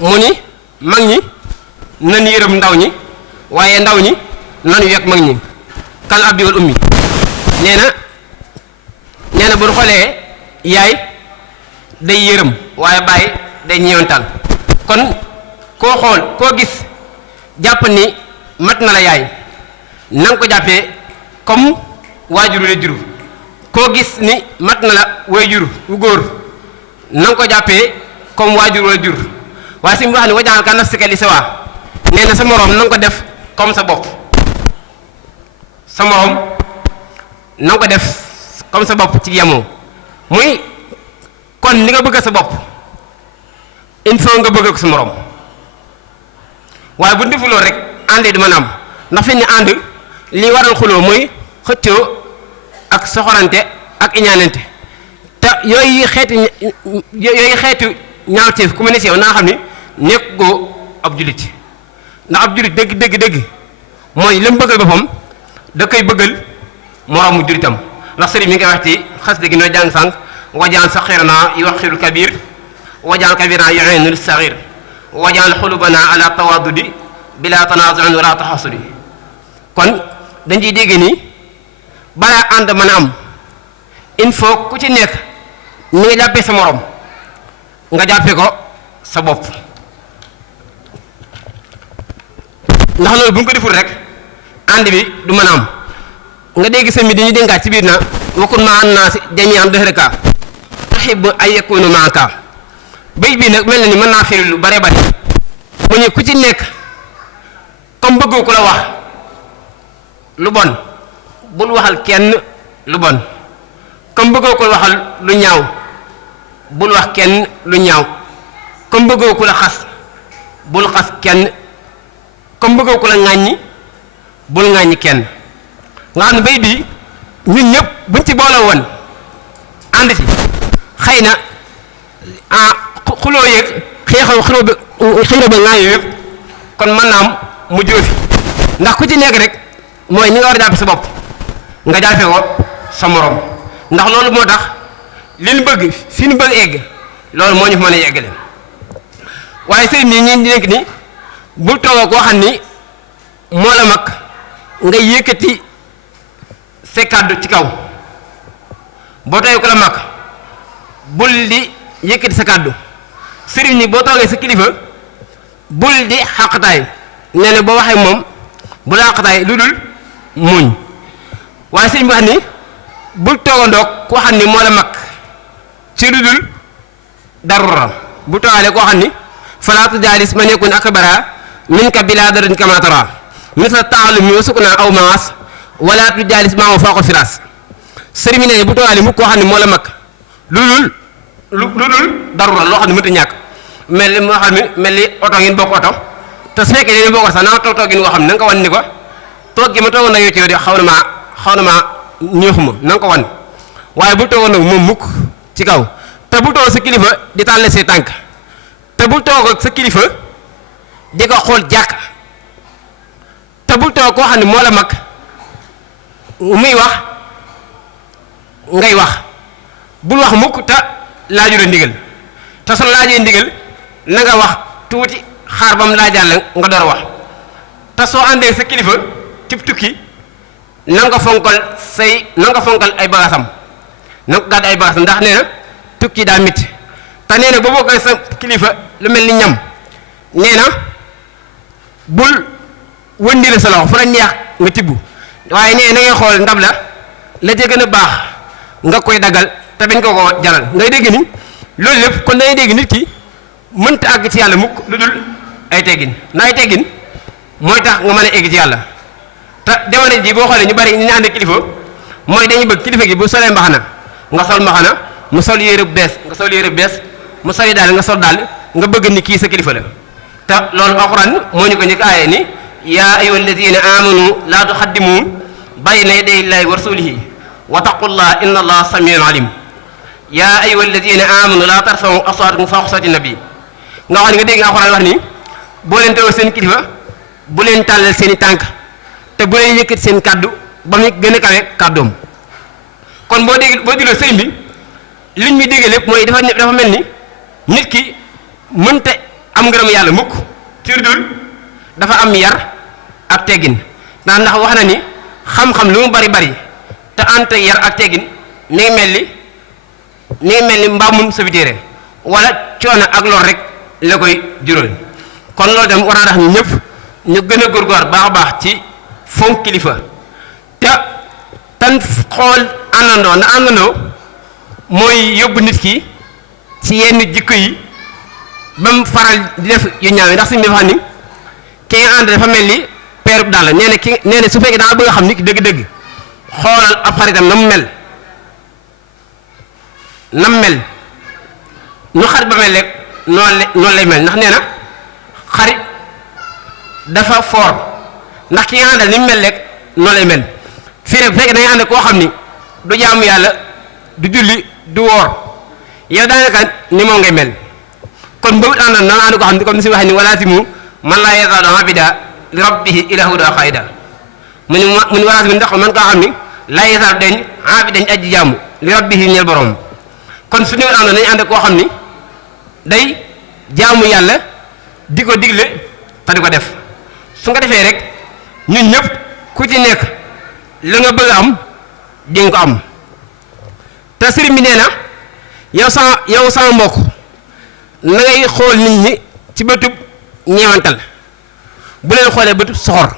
mu ni mag ñi nan yërëm ndaw ñi waaye ndaw ñi nan wekk mag ñi kal abdi wal ummi nee na bu ñu xoolee yaay day yërëm waaye bàyyi day ñeewantal kon koo xool koo gis jàpp ni mat na la yaay na nga ko jàppee comme waajuru la jur koo gis ni mat na la waajur wu góor na nga ko jàppee comme waajur la jur waaye si mu wax ni wajaxal ka nafsika li sawa nee na sa moroom na nga ko def comme sa bopp sa moroom na nga ko def comme sa bopp ci yemoo muy kon li nga bëgg sa bopp il faut nga bëgg ko sa moroom waaye bu defuloo rek ànd du mën a am ndax fi ne ànd li waral xuloo mooy xëccoo ak soxorante ak iñaanante te yooyu xeetu ñaawteef ku ma ne si yow naa xam ni nekk goo ab jullit ndax ab jullit dëgg mooy li mu bëggal boppam da koy bëggal moroomu jullitam ndax sëriñ mi ngi koy wax ci xas dëgg nooy jàng sànq wajaan saxirna yuwaxirul kabir wajaan kabirna yu'inul saxir wajaan xulubana ala tawadudi bila tanazuin wala taxasudi kon dañ ciy dégg nii balaa ànd mën a am il faut ku ci nekk ni nga jàppee sa morom nga jàppee ko sa bopp ndax loolu bu ñu ko deful rek ànd bi du mën a am nga dégg sa mi dañuy dénkaat ci biir na wakun ma an naa si jami'an dahraka tuhibbu ay yakunu maaka béy bii nag mel na ni mën naa firi lu bare bare mu ñu ku ci nekk comme bëggoo ku la wax lu bon bul waxal kenn lu bon comme bëggoo ku la waxal lu ñaaw bul wax kenn lu ñaaw comme bëggoo ku la xas bul xas kenn comme bëggoo ku la ŋàññi bul ŋàññi kenn nga xam ne bay bii ñun ñëpp buñ ci boole woon ànd ci xëy na xuloo yeeg xiro ba ŋaayo yëpp kon mën naa am mu jóofi ndax ku ci nekk rek mooy ni nga war a jàppe sa bopp nga jàppe ko sa morom ndax loolu moo tax li ñu bëgg fi ñu bëgg egg loolu moo ñu fa mën a yeggale waaye sëriñ bi ñeen di nekk ni bul toogoo koo xam ni moo la mag nga yëkkati sa kàddu ci kaw boo toogee ko la mag bul di yëkkati sa kàddu sëriñ ni boo toogee sa kilifa bul di xàqataay nee na boo waxee moom bu la xàqataay lu dul muñ waaye sëriñ bi wax ni bul toogandoog koo xam ni moo la mag ci lu dul darura bu toogalee koo xam ni falaa tujaalis man yakun akbara minka bilaa darin kama tara misla taalumi wa sukna aw maas wala tujaalis maamu fawqa firaas sëriñ bi ne bu toogalee mu koo xam ni moo la mag lu dul darura loo xam ne mënta ñàkk mel ni moo xam ne mel ni oto ngeen bokk oto te su fekkee dañu bokk sax na nga toog ngeen koo xam ne na nga ko wan ni ko toog gi ma toogoon na yow ci yow de xaw na maa neexuma na nga ko wan waaye bu toogoon nag moom mukk ci kaw te bu toog sa kilifa di tàlle say tànk te bu toog ak sa kilifa di ko xool jàkk te bu toog koo xam ne moo la mag muy wax ngay wax bul wax mukk te laaju la ndigal te soo laajee ndigal na nga wax tuuti xaar ba mu laajal la nga door wax te soo àndee sa kilifa cib tukki na nga fonkal ay bagaasam na nga ko gàdd ay bagaasam ndax nee na tukki daa métti te nee na boo bokkee sa kilifa lu mel ni ñam nee na bul wëndi la sa loxo fu la neex nga tibb waaye nee na ngay xool ndab la ca gën a baax nga koy daggal te bañ ko ko jaral ngay dégg ni loolu lépp kon dangay dégg nit ki mënta àgg ci yàlla mukk lu dul ay teggin na ay teggin mooy tax nga mën a egg ci yàlla te jamono ji boo xoolee ñu bari ñu ànd kilifa mooy dañuy bëgg kilifa gi bu solee mbaxana nga sol mbaxana mu sol yére bu bees nga sol yére bu bees mu soli daal nga sol daal nga bëgg ni kii sa kilifa la te loolu alxuraan moo ñu ko njëkk aaye ni yaa ayyuha alladina amanu laa tuxaddimu bayna yaday llahi wa rasulihi wa taqullah inna allaha samiun alim yaa ayyuha alladina amanu laa tarfa'u aswaatakum fawqa sawti nabi nga xam ne nga dégg alxuraan wax ni boo leen toog seen kilifa bu leen tàllal seen i tànk te bu leen yëkkati seen kàddu ba muy gën a kawe kàddoom kon boo déglu sëriñ bi liñ muy dégg lépp mooy dafa mel ni nit ki mënta am ngërëm yàlla mukk ci dul dafa am yar ak teggin ndax wax na ni xam-xam lu mu bari bari te ante yar ak teggin mi ngi mel ni mbaamun sa téere wala coono ak lor rek la koy jural kon loolu tam war naa tax ñu ñëpp ñu gën a góorgóor baax a baax ci fonk kilifa te tan xool àndandoo na àndandoo mooy yóbbu nit ki ci yenn jikko yi ba mu faral di def yu ñaaw yi ndax suñu dafa xam ni ki nga ànd dafa mel ni peerub daal la nee na su fekkee daa bëgg a xam ni dëgg-dëgg xoolal ab xaritam na mu mel nu xarit ba mel rek noonu lay mel ndax nee na xarit dafa foor ndax ki nga àndal ni mu mel rek noonu lay mel fii rek bu fekkee da ngay ànd koo xam ni du jaamu yàlla du julli du woor yow daanaka ni moom ngay mel kon boobu àndal na nga ànd koo xam ni comme ni si waxee ni walaasimu man laa yazaalu abida li rabbihi ila huda xayda mu ni walaasimu ndax man kaa xam ni laa yazaalu dañ abida dañ aji jaamu li rabbihi ñeel borom kon su ñëwee ànd nañu ànd koo xam ni day jaamu yàlla di ko digle te di ko def su nga defee rek ñun ñëpp ku ci nekk la nga bëgg am di nga ko am te sëriñ bi nee na yow sama mbokk na ngay xool nit ñi ci bëtub ñeewantal bu leen xoolee bëtub soxor